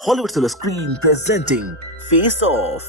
Hollywood silver screen presenting face of.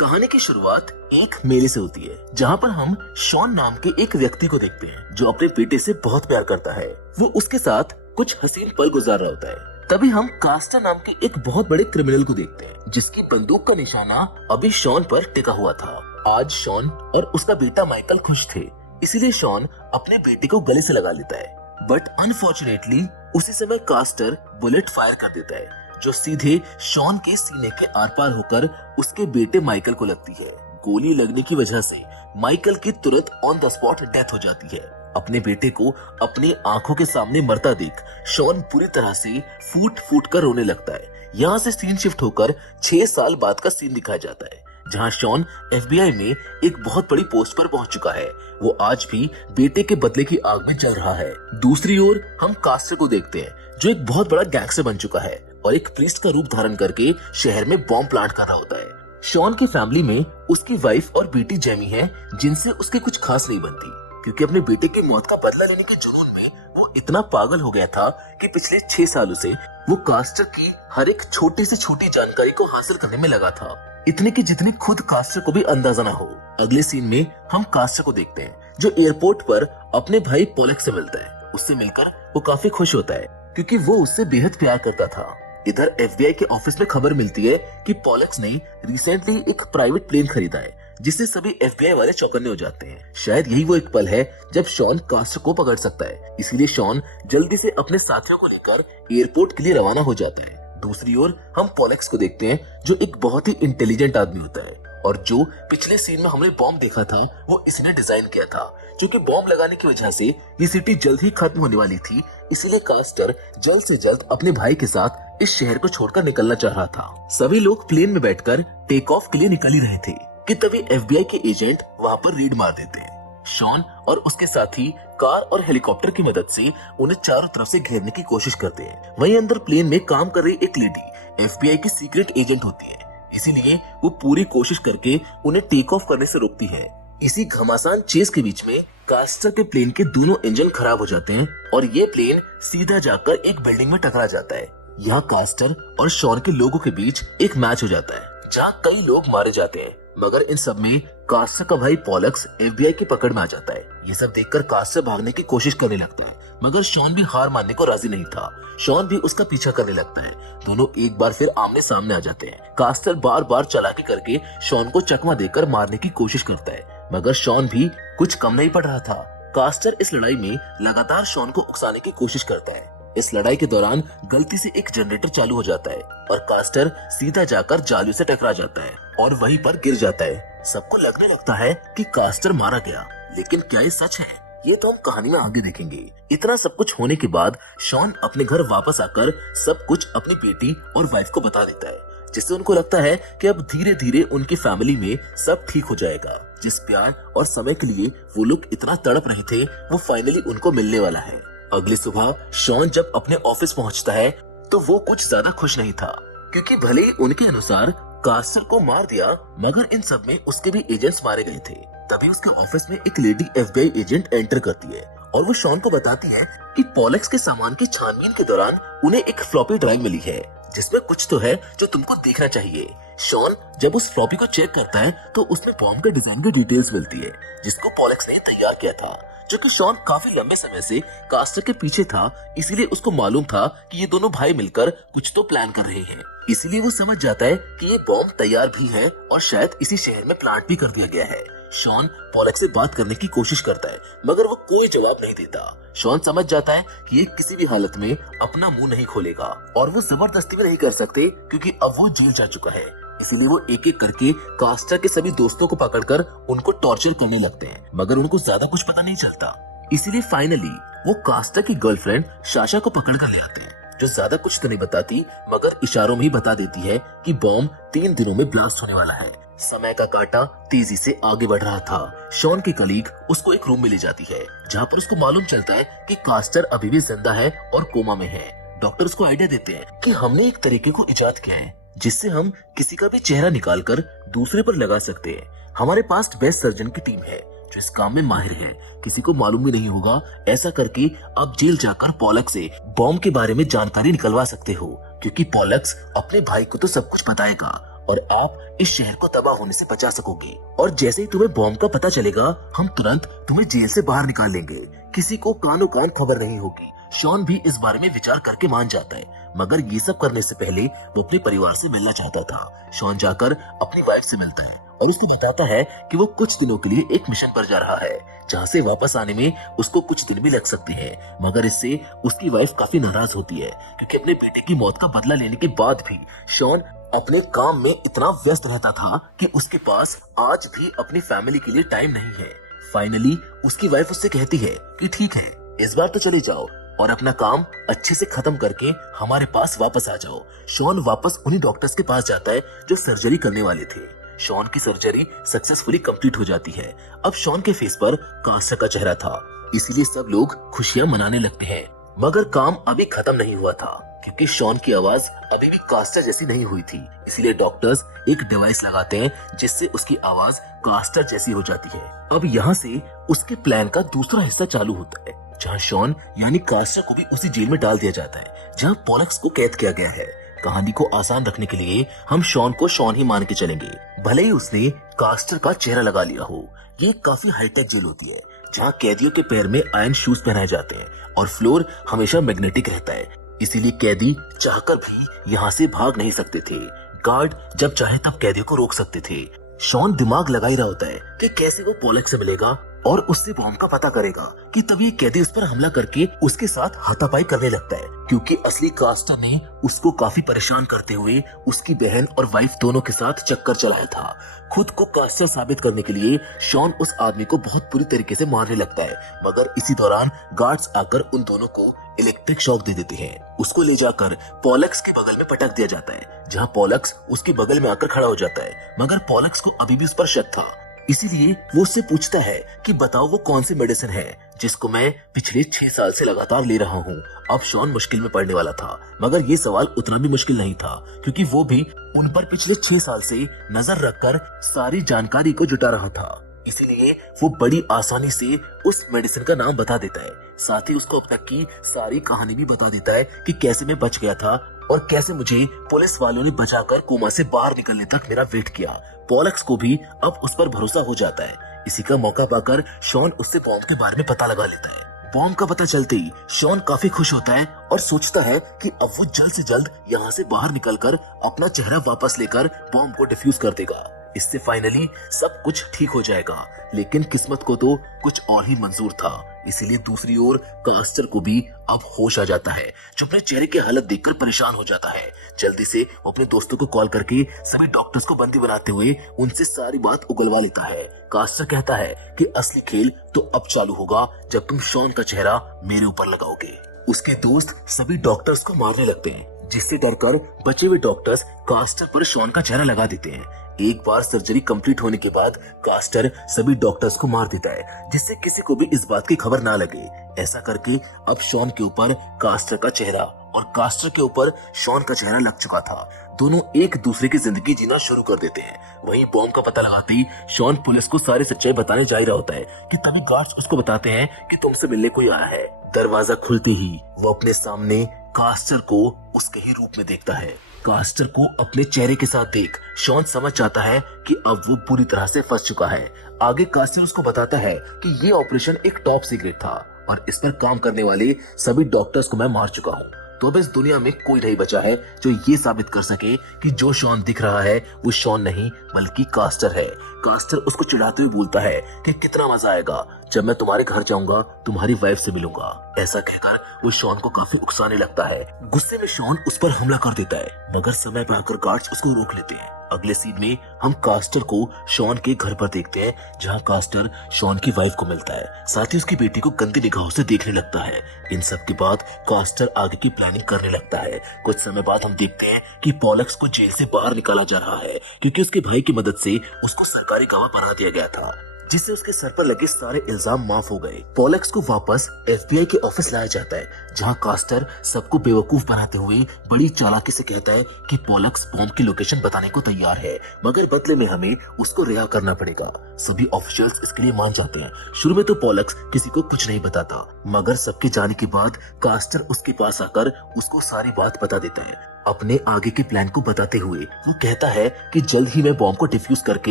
कहानी की शुरुआत एक मेले से होती है जहाँ पर हम शॉन नाम के एक व्यक्ति को देखते हैं जो अपने बेटे से बहुत प्यार करता है। वो उसके साथ कुछ हसीन पल गुजार रहा होता है। तभी हम कास्टर नाम के एक बहुत बड़े क्रिमिनल को देखते हैं जिसकी बंदूक का निशाना अभी शॉन पर टिका हुआ था। आज शॉन और उसका बेटा माइकल खुश थे, इसीलिए शॉन अपने बेटे को गले से लगा लेता है। बट अनफॉर्चुनेटली उसी समय कास्टर बुलेट फायर कर देता है जो सीधे शॉन के सीने के आर पार होकर उसके बेटे माइकल को लगती है। गोली लगने की वजह से माइकल की तुरंत ऑन द स्पॉट डेथ हो जाती है। अपने बेटे को अपनी आंखों के सामने मरता देख शॉन पूरी तरह से फूट फूट कर रोने लगता है। यहाँ से सीन शिफ्ट होकर 6 साल बाद का सीन दिखाया जाता है जहाँ शॉन FBI में एक बहुत बड़ी पोस्ट पर पहुंच चुका है। वो आज भी बेटे के बदले की आग में जल रहा है। दूसरी ओर हम कास्टर को देखते हैं जो एक बहुत बड़ा गैंगस्टर बन चुका है और एक प्रीस्ट का रूप धारण करके शहर में बॉम्ब प्लांट कर रहा होता है। शॉन की फैमिली में उसकी वाइफ और बेटी जेमी है जिनसे उसके कुछ खास नहीं बनती क्योंकि अपने बेटे की मौत का बदला लेने के जुनून में वो इतना पागल हो गया था कि पिछले 6 सालों से वो कास्टर की हर एक छोटी से छोटी जानकारी को हासिल करने में लगा था, इतने की जितनी खुद कास्टर को भी अंदाजा ना हो। अगले सीन में हम कास्टर को देखते हैं जो एयरपोर्ट पर अपने भाई पॉलेक्स से मिलता है। उससे मिलकर वो काफी खुश होता है क्योंकि वो उससे बेहद प्यार करता था। इधर FBI के ऑफिस में खबर मिलती है कि पॉलेक्स ने रिसेंटली एक प्राइवेट प्लेन खरीदा है जिससे सभी FBI वाले चौकन्ने हो जाते हैं। शायद यही वो एक पल है जब शॉन कास्टर को पकड़ सकता है, इसीलिए शॉन जल्दी से अपने साथियों को लेकर एयरपोर्ट के लिए रवाना हो जाता है। दूसरी ओर हम पॉलेक्स को देखते हैं जो एक बहुत ही इंटेलिजेंट आदमी होता है और जो पिछले सीन में हमने बॉम्ब देखा था वो इसने डिजाइन किया था। क्योंकि बॉम्ब लगाने की वजह से ये सिटी जल्द ही खत्म होने वाली थी, इसीलिए कास्टर जल्द से जल्द अपने भाई के साथ इस शहर को छोड़कर निकलना चाह रहा था। सभी लोग प्लेन में बैठकर टेक ऑफ के लिए निकल ही रहे थे कि तभी FBI के एजेंट वहाँ पर रेड मार देते हैं। शॉन और उसके साथी कार और हेलीकॉप्टर की मदद से उन्हें चारों तरफ से घेरने की कोशिश करते हैं। वहीं अंदर प्लेन में काम कर रही एक लेडी FBI की सीक्रेट एजेंट होती है, इसीलिए वो पूरी कोशिश करके उन्हें टेक ऑफ करने से रोकती है। इसी घमासान चेस के बीच में कास्टर के प्लेन के दोनों इंजन खराब हो जाते हैं और ये प्लेन सीधा जाकर एक बिल्डिंग में टकरा जाता है। यहाँ कास्टर और शॉन के लोगों के बीच एक मैच हो जाता है जहाँ कई लोग मारे जाते हैं, मगर इन सब में कास्टर का भाई पॉलक्स FBI की पकड़ में आ जाता है। ये सब देखकर कास्टर भागने की कोशिश करने लगता है, मगर शॉन भी हार मानने को राजी नहीं था। शॉन भी उसका पीछा करने लगता है। दोनों एक बार फिर आमने सामने आ जाते हैं। कास्टर बार बार चालाकी करके शॉन को चकमा देकर मारने की कोशिश करता है, मगर शॉन भी कुछ कम नहीं पड़ रहा था। कास्टर इस लड़ाई में लगातार शॉन को उकसाने की कोशिश करता है। इस लड़ाई के दौरान गलती से एक जनरेटर चालू हो जाता है और कास्टर सीधा जाकर जालियों से टकरा जाता है और वहीं पर गिर जाता है। सबको लगने लगता है कि कास्टर मारा गया, लेकिन क्या ये सच है? ये तो हम कहानी में आगे देखेंगे। इतना सब कुछ होने के बाद शॉन अपने घर वापस आकर सब कुछ अपनी बेटी और वाइफ को बता देता है, जिससे उनको लगता है कि अब धीरे धीरे उनकी फैमिली में सब ठीक हो जाएगा। जिस प्यार और समय के लिए वो लोग इतना तड़प रहे थे वो फाइनली उनको मिलने वाला है। अगली सुबह शॉन जब अपने ऑफिस पहुंचता है तो वो कुछ ज्यादा खुश नहीं था क्योंकि भले ही उनके अनुसार कास्टर को मार दिया, मगर इन सब में उसके भी एजेंट्स मारे गए थे। तभी उसके ऑफिस में एक लेडी FBI एजेंट एंटर करती है और वो शॉन को बताती है कि पॉलेक्स के सामान की छानबीन के दौरान उन्हें एक फ्लॉपी ड्राइव मिली है जिसमें कुछ तो है जो तुमको देखना चाहिए। शॉन जब उस फ्लॉपी को चेक करता है तो उसमें बॉम्ब के डिजाइन की डिटेल्स मिलती है जिसको पॉलेक्स ने तैयार किया था। जो कि शॉन काफी लंबे समय से कास्टर के पीछे था, इसीलिए उसको मालूम था कि ये दोनों भाई मिलकर कुछ तो प्लान कर रहे हैं। इसीलिए वो समझ जाता है कि ये बॉम्ब तैयार भी है और शायद इसी शहर में प्लांट भी कर दिया गया है। शॉन पॉलेक्स से बात करने की कोशिश करता है, मगर वो कोई जवाब नहीं देता। शॉन समझ जाता है कि ये किसी भी हालत में अपना मुंह नहीं खोलेगा और वो जबरदस्ती भी नहीं कर सकते क्योंकि अब वो जेल जा चुका है। इसीलिए वो एक एक करके कास्टर के सभी दोस्तों को पकड़कर उनको टॉर्चर करने लगते हैं, मगर उनको ज्यादा कुछ पता नहीं चलता। इसीलिए फाइनली वो कास्टर की गर्लफ्रेंड साशा को पकड़ कर ले आते हैं, जो ज्यादा कुछ तो नहीं बताती मगर इशारों में ही बता देती है कि बॉम्ब 3 दिनों में ब्लास्ट होने वाला है। समय का कांटा तेजी से आगे बढ़ रहा था। शॉन की कलीग उसको एक रूम में ले जाती है जहाँ पर उसको मालूम चलता है कि कास्टर अभी भी जिंदा है और कोमा में है। डॉक्टर उसको आइडिया देते हैं कि हमने एक तरीके को इजाद किया है जिससे हम किसी का भी चेहरा निकालकर दूसरे पर लगा सकते हैं। हमारे पास बेस्ट सर्जन की टीम है जो इस काम में माहिर है, किसी को मालूम भी नहीं होगा। ऐसा करके आप जेल जाकर पॉलक से बॉम्ब के बारे में जानकारी निकलवा सकते हो क्योंकि पॉलक्स अपने भाई को तो सब कुछ बताएगा और आप इस शहर को तबाह होने से बचा सकोगे। और जैसे ही तुम्हें बॉम्ब का पता चलेगा हम तुरंत तुम्हें जेल से बाहर निकाल लेंगे, किसी को कानो कान खबर नहीं होगी। शॉन भी इस बारे में विचार करके मान जाता है, मगर ये सब करने से पहले वो अपने परिवार से मिलना चाहता था। शॉन जाकर अपनी वाइफ से मिलता है और उसको बताता है कि वो कुछ दिनों के लिए एक मिशन पर जा रहा है, जहाँ से वापस आने में उसको कुछ दिन भी लग सकते हैं। मगर इससे उसकी वाइफ काफी नाराज होती है, क्योंकि अपने बेटे की मौत का बदला लेने के बाद भी शॉन अपने काम में इतना व्यस्त रहता था कि उसके पास आज भी अपनी फैमिली के लिए टाइम नहीं है। फाइनली उसकी वाइफ उससे कहती है कि ठीक है, इस बार तो चले जाओ और अपना काम अच्छे से खत्म करके हमारे पास वापस आ जाओ। शॉन वापस उन्हीं डॉक्टर्स के पास जाता है जो सर्जरी करने वाले थे। शॉन की सर्जरी सक्सेसफुली कंप्लीट हो जाती है। अब शॉन के फेस पर कास्टर का चेहरा था, इसीलिए सब लोग खुशियां मनाने लगते हैं। मगर काम अभी खत्म नहीं हुआ था, क्योंकि शॉन की आवाज अभी भी कास्टर जैसी नहीं हुई थी। इसीलिए डॉक्टर्स एक डिवाइस लगाते हैं जिससे उसकी आवाज कास्टर जैसी हो जाती है। अब यहाँ से उसके प्लान का दूसरा हिस्सा चालू होता है, जहाँ शॉन यानी कास्टर को भी उसी जेल में डाल दिया जाता है जहाँ पॉलक्स को कैद किया गया है। कहानी को आसान रखने के लिए हम शॉन को शॉन ही मान के चलेंगे, भले ही उसने कास्टर का चेहरा लगा लिया हो। ये काफी हाईटेक जेल होती है, जहाँ कैदियों के पैर में आयरन शूज पहनाए जाते हैं और फ्लोर हमेशा मैग्नेटिक रहता है, इसीलिए कैदी चाहकर भी यहाँ से भाग नहीं सकते थे। गार्ड जब चाहे तब कैदियों को रोक सकते थे। शॉन दिमाग लगा ही रहा होता है कि कैसे वो पॉलक्स से मिलेगा और उससे बॉम्ब का पता करेगा, कि तभी कैदी उस पर हमला करके उसके साथ हाथापाई करने लगता है, क्योंकि असली कास्टर ने उसको काफी परेशान करते हुए उसकी बहन और वाइफ दोनों के साथ चक्कर चलाया था। खुद को कास्टर साबित करने के लिए शॉन उस आदमी को बहुत बुरी तरीके से मारने लगता है, मगर इसी दौरान गार्ड्स आकर उन दोनों को इलेक्ट्रिक शॉक दे देते हैं। उसको ले जाकर पॉलक्स के बगल में पटक दिया जाता है, जहाँ पॉलक्स उसके बगल में आकर खड़ा हो जाता है। मगर पॉलक्स को अभी भी उस पर शक था, इसीलिए वो उससे पूछता है कि बताओ वो कौन सी मेडिसिन है जिसको मैं पिछले 6 साल से लगातार ले रहा हूँ। अब शॉन मुश्किल में पड़ने वाला था, मगर ये सवाल उतना भी मुश्किल नहीं था, क्योंकि वो भी उन पर पिछले 6 साल से नजर रखकर सारी जानकारी को जुटा रहा था। इसीलिए वो बड़ी आसानी से उस मेडिसिन का नाम बता देता है, साथ ही उसको अब तक की सारी कहानी भी बता देता है कि कैसे मैं बच गया था और कैसे मुझे पुलिस वालों ने बचाकर कोमा से बाहर निकलने तक मेरा वेट किया। पॉलक्स को भी अब उस पर भरोसा हो जाता है। इसी का मौका पाकर शॉन उससे बॉम्ब के बारे में पता लगा लेता है। बॉम्ब का पता चलते ही शॉन काफी खुश होता है और सोचता है कि अब वो जल्द से जल्द यहाँ से बाहर निकलकर अपना चेहरा वापस लेकर बॉम्ब को डिफ्यूज कर देगा। इससे फाइनली सब कुछ ठीक हो जाएगा, लेकिन किस्मत को तो कुछ और ही मंजूर था। इसीलिए दूसरी ओर कास्टर को भी अब होश आ जाता है, जो अपने चेहरे की हालत देखकर परेशान हो जाता है। जल्दी से वो अपने दोस्तों को कॉल करके सभी डॉक्टर्स को बंदी बनाते हुए उनसे सारी बात उगलवा लेता है। कास्टर कहता है कि असली खेल तो अब चालू होगा जब तुम शॉन का चेहरा मेरे ऊपर लगाओगे। उसके दोस्त सभी डॉक्टर्स को मारने लगते हैं, जिससे डरकर बचे हुए डॉक्टर्स कास्टर पर शॉन का चेहरा लगा देते हैं। एक बार सर्जरी कंप्लीट होने के बाद कास्टर सभी डॉक्टर्स को मार देता है, जिससे किसी को भी इस बात की खबर ना लगे। ऐसा करके अब शॉन के ऊपर कास्टर का चेहरा और कास्टर के ऊपर शॉन का चेहरा लग चुका था। दोनों एक दूसरे की जिंदगी जीना शुरू कर देते हैं। वहीं बॉम्ब का पता लगाते ही शॉन पुलिस को सारी सच्चाई बताने जा रहा होता है कि तभी गार्ड्स उसको बताते हैं कि तुमसे मिलने कोई आया है। दरवाजा खुलते ही वो अपने सामने कास्टर को उसके ही रूप में देखता है। कास्टर को अपने चेहरे के साथ देख शॉन समझ जाता है कि अब वो पूरी तरह से फंस चुका है। आगे कास्टर उसको बताता है कि ये ऑपरेशन एक टॉप सीक्रेट था और इस पर काम करने वाले सभी डॉक्टर्स को मैं मार चुका हूँ। तो अब इस दुनिया में कोई नहीं बचा है जो ये साबित कर सके कि जो शॉन दिख रहा है वो शॉन नहीं बल्कि कास्टर है। कास्टर उसको चिढ़ाते हुए बोलता है कि कितना मजा आएगा जब मैं तुम्हारे घर जाऊंगा, तुम्हारी वाइफ से मिलूंगा। ऐसा कहकर वो शॉन को काफी उकसाने लगता है। गुस्से में शॉन उस पर हमला कर देता है, मगर समय पर आकर गार्ड्स उसको रोक लेते हैं। अगले सीन में हम कास्टर को शॉन के घर पर देखते हैं, जहां कास्टर शॉन की वाइफ को मिलता है, साथ ही उसकी बेटी को गंदी निगाहों से देखने लगता है। इन सब के बाद कास्टर आगे की प्लानिंग करने लगता है। कुछ समय बाद हम देखते हैं कि पॉलक्स को जेल से बाहर निकाला जा रहा है, क्योंकि उसके भाई की मदद से उसको सरकारी गवाह बना दिया गया था। जिससे उसके सर पर लगे सारे इल्जाम माफ हो गए। पॉलक्स को वापस FBI के ऑफिस लाया जाता है, जहां कास्टर सबको बेवकूफ बनाते हुए बड़ी चालाकी से कहता है कि पॉलक्स बॉम्ब की लोकेशन बताने को तैयार है, मगर बदले में हमें उसको रिहा करना पड़ेगा। सभी ऑफिशियल्स इसके लिए मान जाते हैं। शुरू में तो पॉलक्स किसी को कुछ नहीं बताता, मगर सबके जाने के बाद कास्टर उसके पास आकर उसको सारी बात बता देता है। अपने आगे के प्लान को बताते हुए वो कहता है कि जल्द ही मैं बॉम्ब को डिफ्यूज करके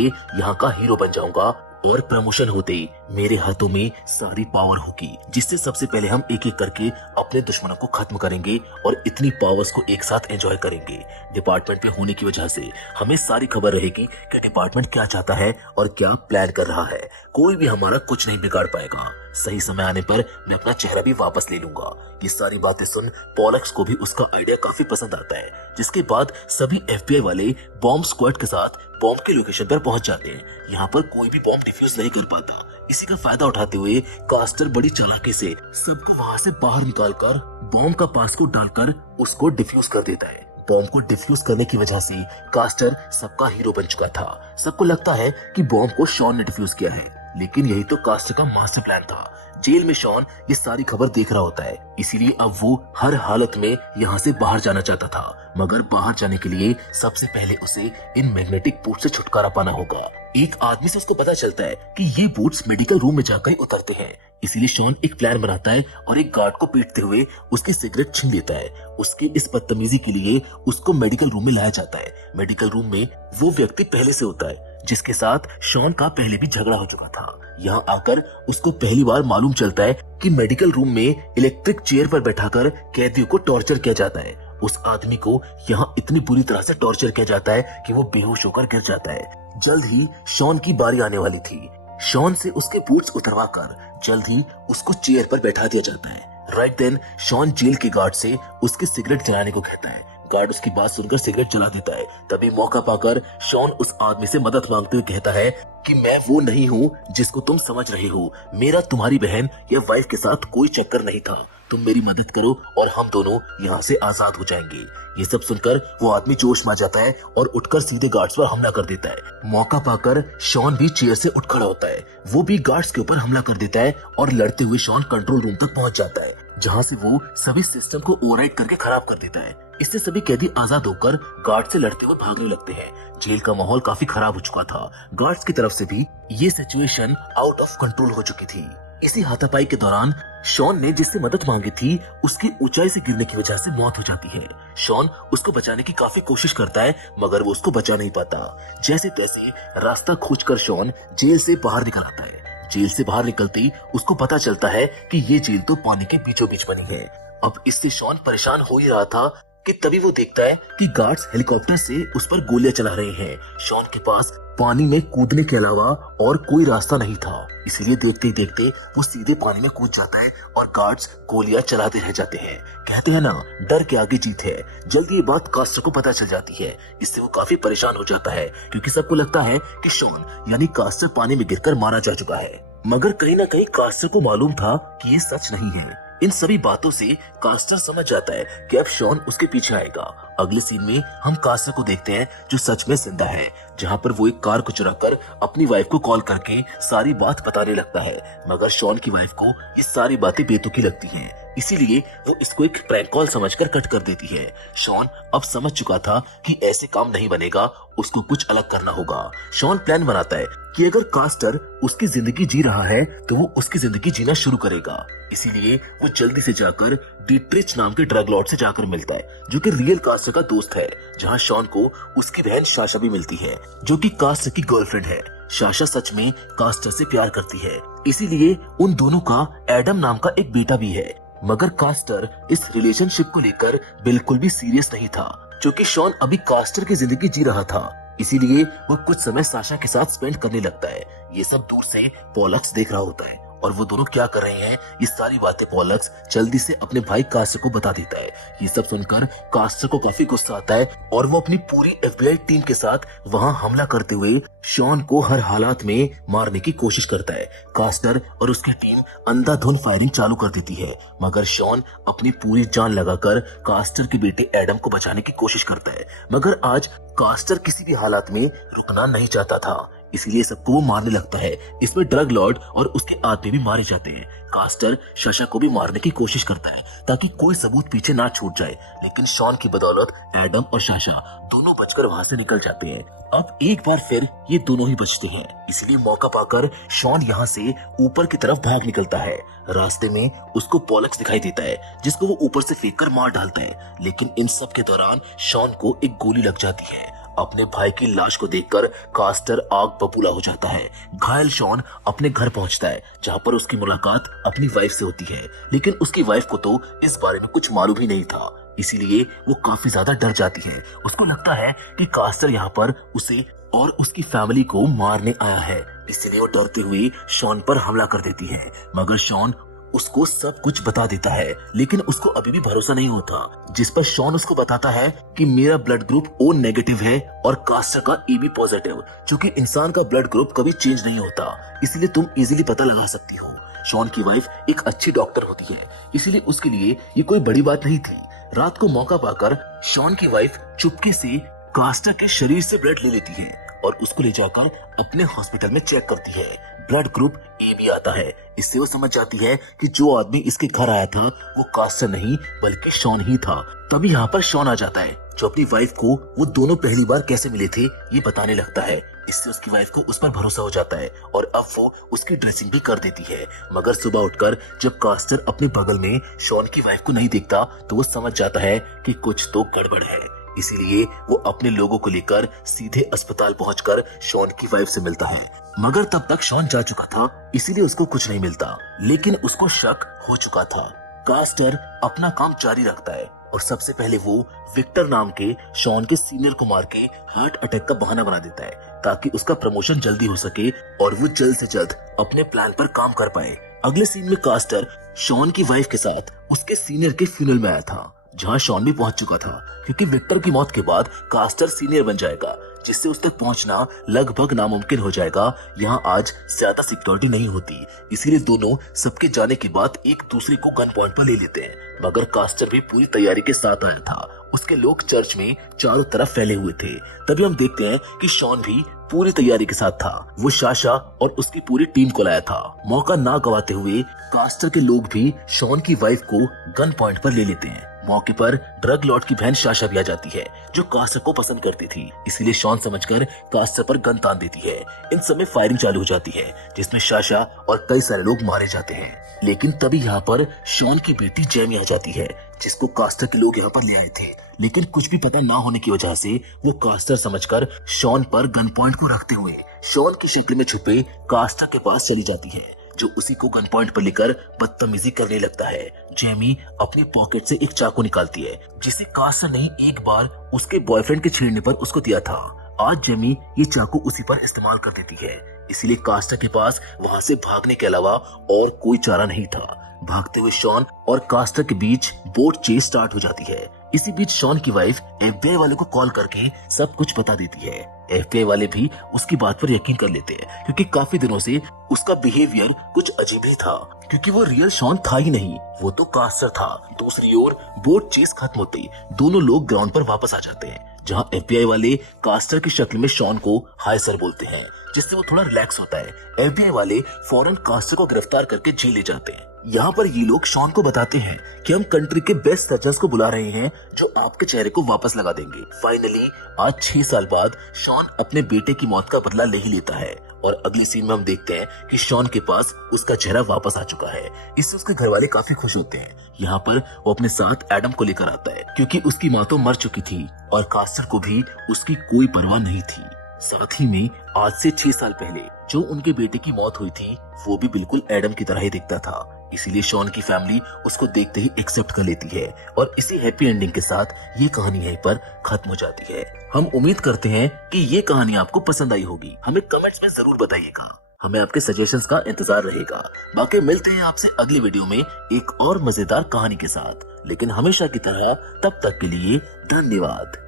यहाँ का हीरो बन जाऊंगा और प्रमोशन होते ही मेरे हाथों में सारी पावर होगी, जिससे सबसे पहले हम एक एक करके अपने दुश्मनों को खत्म करेंगे और इतनी पावर्स को एक साथ एंजॉय करेंगे। डिपार्टमेंट पे होने की वजह से हमें सारी खबर रहेगी कि डिपार्टमेंट क्या चाहता है और क्या प्लान कर रहा है। कोई भी हमारा कुछ नहीं बिगाड़ पाएगा। सही समय आने पर मैं अपना चेहरा भी वापस ले लूंगा। ये सारी बातें सुन पॉलक्स को भी उसका आइडिया काफी पसंद आता है, जिसके बाद सभी FBI वाले बॉम्ब स्क्वाड के साथ बॉम्ब के लोकेशन पर पहुंच जाते हैं। यहाँ पर कोई भी बॉम्ब डिफ्यूज नहीं कर पाता। इसी का फायदा उठाते हुए कास्टर बड़ी चालाकी से सबको वहाँ से बाहर निकालकर बॉम्ब का पासकोड डालकर उसको डिफ्यूज कर देता है। बॉम्ब को डिफ्यूज करने की वजह से कास्टर सबका हीरो बन चुका था। सबको लगता है कि बॉम्ब को शॉन ने डिफ्यूज किया है, लेकिन यही तो कास्टर का मास्टर प्लान था। जेल में शॉन ये सारी खबर देख रहा होता है, इसीलिए अब वो हर हालत में यहाँ से बाहर जाना चाहता था, मगर बाहर जाने के लिए सबसे पहले उसे इन मैग्नेटिक बूट से छुटकारा पाना होगा। एक आदमी से उसको पता चलता है कि ये बूट्स मेडिकल रूम में जाकर ही उतरते हैं, इसीलिए शॉन एक प्लान बनाता है और एक गार्ड को पीटते हुए उसकी सिगरेट छीन लेता है। उसकी इस बदतमीजी के लिए उसको मेडिकल रूम में लाया जाता है। मेडिकल रूम में वो व्यक्ति पहले से होता है जिसके साथ शॉन का पहले भी झगड़ा हो चुका था। यहाँ आकर उसको पहली बार मालूम चलता है कि मेडिकल रूम में इलेक्ट्रिक चेयर पर बैठाकर कैदियों को टॉर्चर किया जाता है। उस आदमी को यहाँ इतनी बुरी तरह से टॉर्चर किया जाता है कि वो बेहोश होकर गिर जाता है। जल्द ही शॉन की बारी आने वाली थी। शॉन से उसके बूट्स उतरवाकर जल्द ही उसको चेयर पर बैठा दिया जाता है। राइट देन शॉन जेल के गार्ड से उसकी सिगरेट जलाने को कहता है। गार्ड उसकी बात सुनकर सिगरेट जला देता है। तभी मौका पाकर शॉन उस आदमी से मदद मांगते हुए कहता है कि मैं वो नहीं हूँ जिसको तुम समझ रहे हो। मेरा तुम्हारी बहन या वाइफ के साथ कोई चक्कर नहीं था। तुम मेरी मदद करो और हम दोनों यहाँ से आजाद हो जाएंगे। ये सब सुनकर वो आदमी जोश में आ जाता है और उठकर सीधे गार्ड्स पर हमला कर देता है। मौका पाकर शॉन भी चेयर से उठ खड़ा होता है। वो भी गार्ड्स के ऊपर हमला कर देता है और लड़ते हुए शॉन कंट्रोल रूम तक पहुंच जाता है, जहाँ से वो सभी सिस्टम को ओवरराइड करके खराब कर देता है। इससे सभी कैदी आजाद होकर गार्ड से लड़ते हुए भागने लगते हैं। जेल का माहौल काफी खराब हो चुका था। गार्ड्स की तरफ से भी ये सिचुएशन आउट ऑफ कंट्रोल हो चुकी थी। इसी हाथापाई के दौरान शॉन ने जिससे मदद मांगी थी उसकी ऊंचाई से गिरने की वजह से मौत हो जाती है। शॉन उसको बचाने की काफी कोशिश करता है, मगर वो उसको बचा नहीं पाता। जैसे तैसे रास्ता खोजकर शॉन जेल से बाहर निकल आता है। जेल से बाहर निकलते ही उसको पता चलता है कि ये जेल तो पानी के बीचों बीच बनी है। अब इससे शॉन परेशान हो ही रहा था कि तभी वो देखता है कि गार्ड्स हेलीकॉप्टर से उस पर गोलियां चला रहे हैं। शॉन के पास पानी में कूदने के अलावा और कोई रास्ता नहीं था, इसीलिए देखते ही देखते वो सीधे पानी में कूद जाता है और गार्ड्स गोलियां चलाते रह जाते हैं। कहते हैं ना, डर के आगे जीत है। जल्दी ये बात कास्टर को पता चल जाती है। इससे वो काफी परेशान हो जाता है, क्योंकि सबको लगता है कि शॉन यानी कास्टर पानी में गिरकर मारा जा चुका है, मगर कहीं ना कहीं कास्टर को मालूम था कि ये सच नहीं है। इन सभी बातों से कास्टर समझ जाता है कि अब शॉन उसके पीछे आएगा। अगले सीन में हम कास्टर को देखते हैं जो सच में जिंदा है, जहाँ पर वो एक कार को चुराकर अपनी वाइफ को कॉल करके सारी बात बताने लगता है, मगर शॉन की वाइफ को ये सारी बातें बेतुकी लगती हैं, इसीलिए वो इसको एक प्रैंक कॉल समझकर कट कर देती है। शॉन अब समझ चुका था कि ऐसे काम नहीं बनेगा, उसको कुछ अलग करना होगा। शॉन प्लान बनाता है कि अगर कास्टर उसकी जिंदगी जी रहा है तो वो उसकी जिंदगी जीना शुरू करेगा। इसीलिए वो जल्दी से जाकर डीट्रिच नाम के ड्रग लॉर्ड से जाकर मिलता है, जो कि रियल कास्टर का दोस्त है। जहाँ शॉन को उसकी बहन साशा भी मिलती है, जो कि कास्टर की गर्लफ्रेंड है। साशा सच में कास्टर से प्यार करती है, इसीलिए उन दोनों का एडम नाम का एक बेटा भी है। मगर कास्टर इस रिलेशनशिप को लेकर बिल्कुल भी सीरियस नहीं था, क्योंकि शॉन अभी कास्टर की जिंदगी जी रहा था, इसीलिए वो कुछ समय साशा के साथ स्पेंड करने लगता है। ये सब दूर से पॉलक्स देख रहा होता है और वो दोनों क्या कर रहे हैं ये सारी बातें पॉलक्स जल्दी से अपने भाई कास्टर को बता देता है। ये सब सुनकर कास्टर को काफी गुस्सा आता है और वो अपनी पूरी FBI टीम के साथ वहां हमला करते हुए शॉन को हर हालात में मारने की कोशिश करता है। कास्टर और उसकी टीम अंधाधुंध फायरिंग चालू कर देती है, मगर शॉन अपनी पूरी जान लगाकर कास्टर के बेटे एडम को बचाने की कोशिश करता है। मगर आज कास्टर किसी भी हालात में रुकना नहीं चाहता था, इसीलिए सबको वो मारने लगता है। इसमें ड्रग लॉर्ड और उसके आदमी भी मारे जाते हैं। कास्टर शाशा को भी मारने की कोशिश करता है ताकि कोई सबूत पीछे ना छूट जाए, लेकिन शॉन की बदौलत एडम और शाशा दोनों बचकर वहां से निकल जाते हैं। अब एक बार फिर ये दोनों ही बचते हैं, इसलिए मौका पाकर शॉन यहाँ से ऊपर की तरफ भाग निकलता है। रास्ते में उसको पॉलक्स दिखाई देता है जिसको वो ऊपर से फेंक कर मार डालता है, लेकिन इन सब के दौरान शॉन को एक गोली लग जाती है। अपने भाई की लाश को देखकर कास्टर आग बबूला हो जाता है। घायल शॉन अपने घर पहुंचता है जहां पर उसकी मुलाकात अपनी वाइफ से होती है, लेकिन उसकी वाइफ को तो इस बारे में कुछ मालूम ही नहीं था, इसीलिए वो काफी ज्यादा डर जाती है। उसको लगता है कि कास्टर यहाँ पर उसे और उसकी फैमिली को मारने आया है, इसलिए वो डरते हुए शॉन पर हमला कर देती है। मगर शॉन उसको सब कुछ बता देता है, लेकिन उसको अभी भी भरोसा नहीं होता, जिस पर शॉन उसको बताता है कि मेरा ब्लड ग्रुप O नेगेटिव है और कास्टर का AB पॉजिटिव। चूंकि इंसान का ब्लड ग्रुप कभी चेंज नहीं होता, इसलिए तुम इजीली पता लगा सकती हो। शॉन की वाइफ एक अच्छी डॉक्टर होती है, इसीलिए उसके लिए ये कोई बड़ी बात नहीं थी। रात को मौका पाकर शॉन की वाइफ चुपके से कास्टर के शरीर से ब्लड ले लेती है और उसको ले जाकर अपने हॉस्पिटल में चेक करती है। ब्लड ग्रुप AB आता है। इससे वो समझ जाती है कि जो आदमी इसके घर आया था वो कास्टर नहीं बल्कि शॉन ही था। तभी यहाँ पर शॉन आ जाता है, जो अपनी वाइफ को वो दोनों पहली बार कैसे मिले थे ये बताने लगता है। इससे उसकी वाइफ को उस पर भरोसा हो जाता है और अब वो उसकी ड्रेसिंग भी कर देती है। मगर सुबह उठकर जब कास्टर अपने बगल में शॉन की वाइफ को नहीं देखता तो वो समझ जाता है कि कुछ तो गड़बड़ है, इसीलिए वो अपने लोगों को लेकर सीधे अस्पताल पहुंचकर शॉन की वाइफ से मिलता है। मगर तब तक शॉन जा चुका था, इसीलिए उसको कुछ नहीं मिलता, लेकिन उसको शक हो चुका था। कास्टर अपना काम जारी रखता है और सबसे पहले वो विक्टर नाम के शॉन के सीनियर को मार के हार्ट अटैक का बहाना बना देता है ताकि उसका प्रमोशन जल्दी हो सके और वो जल्द से जल्द अपने प्लान पर काम कर पाए। अगले सीन में कास्टर शॉन की वाइफ के साथ उसके सीनियर के फ्यूनरल में आया था, जहां शॉन भी पहुंच चुका था, क्योंकि विक्टर की मौत के बाद कास्टर सीनियर बन जाएगा, जिससे उस तक पहुंचना लगभग नामुमकिन हो जाएगा। यहाँ आज ज्यादा सिक्योरिटी नहीं होती, इसीलिए दोनों सबके जाने के बाद एक दूसरे को गन पॉइंट पर ले लेते हैं। मगर कास्टर भी पूरी तैयारी के साथ आया था। उसके लोग चर्च में चारों तरफ फैले हुए थे। तभी हम देखते हैं कि शॉन भी पूरी तैयारी के साथ था। वो शाशा और उसकी पूरी टीम को लाया था। मौका ना गवाते हुए कास्टर के लोग भी शॉन की वाइफ को गन पॉइंट पर ले लेते हैं। मौके पर ड्रग लॉर्ड की बहन शाशा भी आ जाती है, जो कास्टर को पसंद करती थी, इसलिए शॉन समझकर कास्टर पर गन तान देती है। इन समय फायरिंग चालू हो जाती है, जिसमें शाशा और कई सारे लोग मारे जाते हैं। लेकिन तभी यहाँ पर शॉन की बेटी जेमी आ जाती है, जिसको कास्टर के लोग यहाँ पर ले आए थे, लेकिन कुछ भी पता ना होने की वजह से वो कास्टर समझकर शॉन पर गन पॉइंट को रखते हुए शॉन की शक्ल में छुपे कास्टर के पास चली जाती है, जो उसी को गन पॉइंट पर लेकर बदतमीजी करने लगता है। जेमी अपनी पॉकेट से एक चाकू निकालती है, जिसे कास्टर ने एक बार उसके बॉयफ्रेंड के छेड़ने पर उसको दिया था। आज जेमी ये चाकू उसी पर इस्तेमाल कर देती है, इसीलिए कास्टर के पास वहां से भागने के अलावा और कोई चारा नहीं था। भागते हुए शॉन और कास्टर के बीच बोट चेस स्टार्ट हो जाती है। इसी बीच शॉन की वाइफ FBI वाले को कॉल करके सब कुछ बता देती है। FBI वाले भी उसकी बात पर यकीन कर लेते हैं, क्योंकि काफी दिनों से उसका बिहेवियर कुछ अजीब ही था, क्योंकि वो रियल शॉन था ही नहीं, वो तो कास्टर था। दूसरी ओर बोट चेस खत्म होते दोनों लोग ग्राउंड पर वापस आ जाते हैं, जहां FBI वाले कास्टर की शक्ल में शॉन को हाय सर बोलते हैं, जिससे वो थोड़ा रिलैक्स होता है। FBI वाले फौरन कास्टर को गिरफ्तार करके जेल ले जाते हैं। यहाँ पर ये लोग शॉन को बताते हैं कि हम कंट्री के बेस्ट सर्जन्स को बुला रहे हैं, जो आपके चेहरे को वापस लगा देंगे। फाइनली आज 6 साल बाद शॉन अपने बेटे की मौत का बदला ले ही लेता है, और अगली सीन में हम देखते हैं कि शॉन के पास उसका चेहरा वापस आ चुका है। इससे उसके घर वाले काफी खुश होते हैं। यहाँ पर वो अपने साथ एडम को लेकर आता है, क्योंकि उसकी माँ तो मर चुकी थी और कास्टर को भी उसकी कोई परवाह नहीं थी। साथ ही में आज से 6 साल पहले जो उनके बेटे की मौत हुई थी, वो भी बिल्कुल एडम की तरह ही दिखता था। इसीलिए शॉन की फैमिली उसको देखते ही एक्सेप्ट कर लेती है, और इसी हैप्पी एंडिंग के साथ ये कहानी यहीं पर खत्म हो जाती है। हम उम्मीद करते हैं कि ये कहानी आपको पसंद आई होगी। हमें कमेंट्स में जरूर बताइएगा, हमें आपके सजेशंस का इंतजार रहेगा। बाकी मिलते हैं आपसे अगली वीडियो में एक और मजेदार कहानी के साथ, लेकिन हमेशा की तरह तब तक के लिए धन्यवाद।